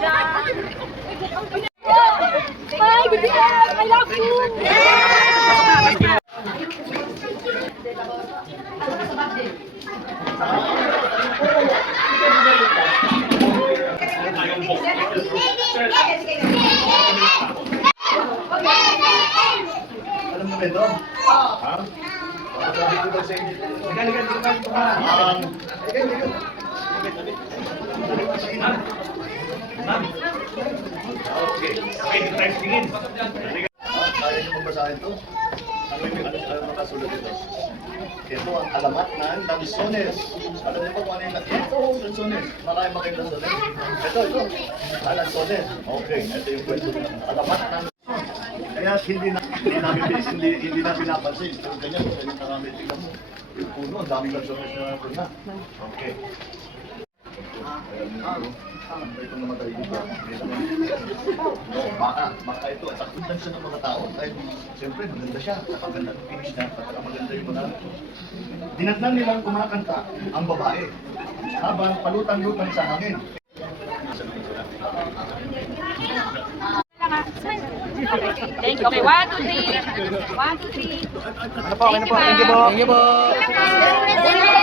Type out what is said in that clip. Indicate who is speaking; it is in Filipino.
Speaker 1: Bye, BTS! I love you! Alam mo ba ito? Ha? Halika, halika, halika. Halika, halika. Halika, halika liga. Okay. Okay, try tingin. Kaya niyo mabasahin to? Ano yung ano nakasulat ito? Ito ang alamat ng Lanzones. Alam niyo ba kung ano yung ito? Lanzones. Marami ba kayong Lanzones? Ito, ito. Ah, Lanzones. Okay, ito yung kwento. Alamat ng kaya hindi na hindi namin hindi, hindi na pinapansin. Pero ganyan, ganyan marami tingnan mo. Yung puno, ang daming Lanzones na natin na. Okay. Ito. Namatay dito. Baka, baka ito. At sakundan siya ng mga tao. Dahil, siyempre, maganda siya. Napaganda ng finish na. Pagka maganda yung mga... Dinatnan nilang kumakanta ang babae. Habang palutan-lutan sa hangin.
Speaker 2: Thank you. Okay, one, two, three. One, two, three.
Speaker 3: Ano po, ano po? Thank you po. Thank you po.
Speaker 2: Thank you.